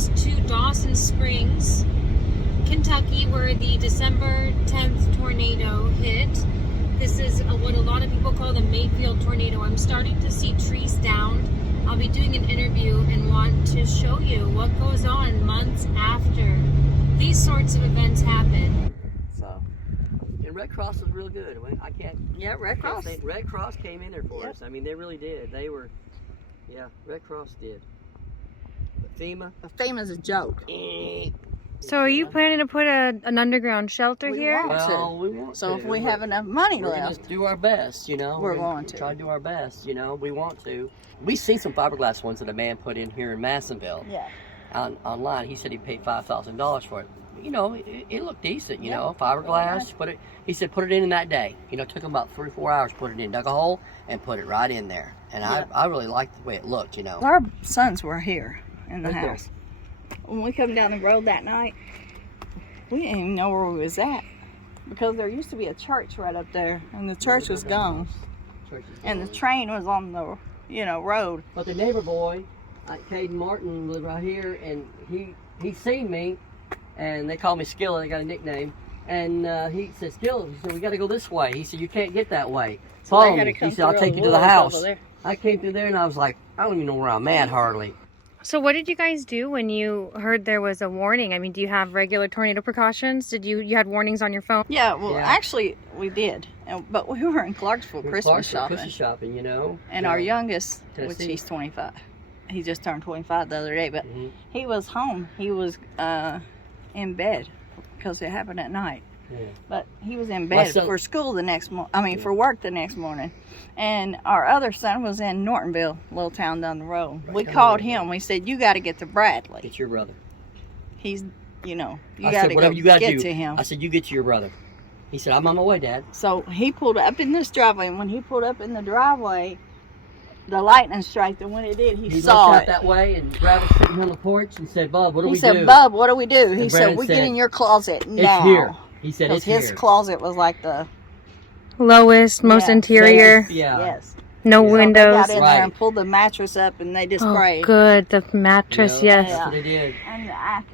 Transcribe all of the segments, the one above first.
close to Dawson Springs, Kentucky, where the December 10th tornado hit. This is what a lot of people call the Mayfield tornado. I'm starting to see trees downed. I'll be doing an interview and want to show you what goes on months after these sorts of events happen. So, and Red Cross was real good. I can't. Yeah, Red Cross. Red Cross came in there for us. I mean, they really did. They were. Yeah, Red Cross did. But FEMA's a joke. So are you planning to put an underground shelter here? Well, we want so to. if we have enough money We're left, gonna do our best, you know. We're going to. Try to do our best, you know. We want to. We've seen some fiberglass ones that a man put in here in Madisonville. Yeah. Online, he said he paid $5,000 for it. You know, it looked decent, you know. Fiberglass, he said put it in that day. You know, it took him about 3 or 4 hours to put it in. Dug a hole and put it right in there. And I really liked the way it looked, you know. Our sons were here in the Right house. When we come down the road that night, we didn't even know where we was at. Because there used to be a church right up there, and the church was gone. And the train was on the, road. But the neighbor boy, Caden Martin, lived right here, and he seen me, and they call me Skillet. I got a nickname. And he said, Skillet, he said, we got to go this way. He said, you can't get that way. Follow me. He said, I'll take you to the house. I came through there, and I was like, I don't even know where I'm at hardly. So what did you guys do when you heard there was a warning? I mean, do you have regular tornado precautions? You had warnings on your phone? Yeah, well, actually, we did. But we were in Clarksville Christmas shopping, you know. And our youngest, which he's 25. He just turned 25 the other day, but he was home. He was in bed because it happened at night. Yeah. But he was in bed for school the next for work the next morning. And our other son was in Nortonville, little town down the road. We called him. We said, you got to get to Bradley. Get your brother. He's, you got to go get to him. I said, you get to your brother. He said, I'm on my way, Dad. So he pulled up in this driveway, and when he pulled up in the driveway, the lightning struck, and when it did, he saw it. That way, and Brad was sitting on the porch and said, Bub, what do we do? He said, Bub, what do we do? He said, we get in your closet now. It's here. He said, it's his closet was like the lowest, most interior. Yes. No windows. They got in there and pulled the mattress up, and they just prayed. Good, the mattress, yes. That's what they did.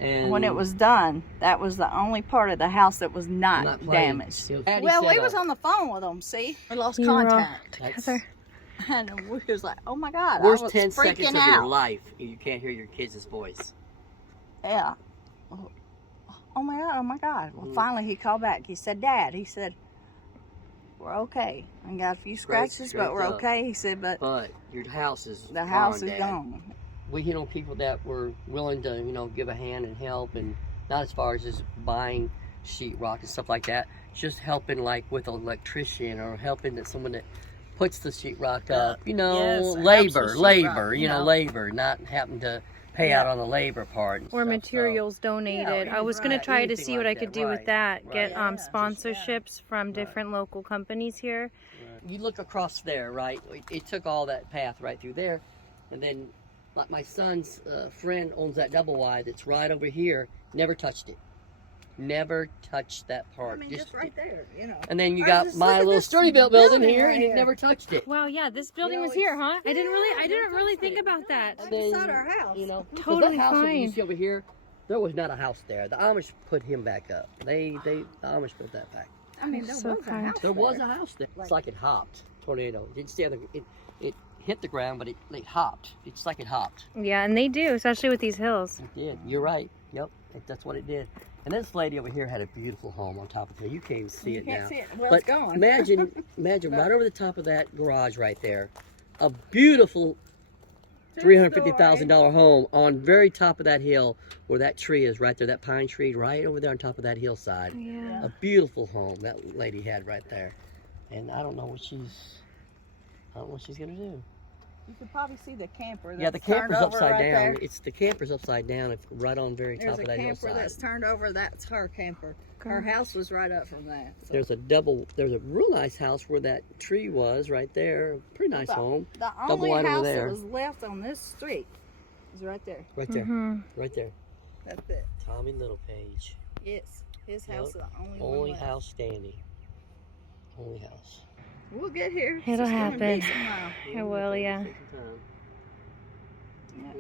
And when it was done, that was the only part of the house that was not damaged. Well, we was on the phone with them, see? We lost contact. Together. And we was like, oh my God, worst I was 10 freaking seconds out. of your life, you can't hear your kids' voice. Yeah. Oh my God. Well, finally he called back. He said, Dad, we're okay. I got a few scratches, but we're okay. He said, but your house is the house is gone. We hit on people that were willing to, give a hand and help, and not as far as just buying sheetrock and stuff like that. Just helping, like with an electrician, or helping someone that puts the sheetrock up. Labor. Labor, not having to pay out on the labor part. Or materials donated. I was going to try to see what I could do with that. Get sponsorships from different local companies here. You look across there, right? It took all that path right through there. And then like my son's friend owns that double wide that's right over here. Never touched it. Never touched that part. Just right there, And then you got my little sturdy building here, and he never touched it. Wow, yeah, this building was here, huh? I didn't really think about that. Beside our house. Totally that house that you fine. see over here, there was not a house there. The Amish put him back up. The Amish put that back. There was a house there. It's like it hopped. Tornado. It didn't stay on it hit the ground, but it hopped. It's like it hopped. Yeah, and they do, especially with these hills. It did. You're right. Yep, that's what it did. And this lady over here had a beautiful home on top of it. You can't even see it now. You can't see it. Well, but it's gone. Imagine right over the top of that garage right there, a beautiful $350,000 home on very top of that hill where that tree is right there, that pine tree right over there on top of that hillside. Yeah. A beautiful home that lady had right there. And I don't know what she's gonna do. You could probably see the camper. The camper's upside down. The camper's upside down, right on very top of that hillside. There's a camper that's turned over. That's her camper. Her house was right up from that. So. There's a real nice house where that tree was right there. Pretty nice home. The only house that was left on this street is right there. Right there. Right there. That's it. Tommy Littlepage. Yes. His house is the only house standing. Only house. We'll get here. It'll happen. It will, yeah. Yeah.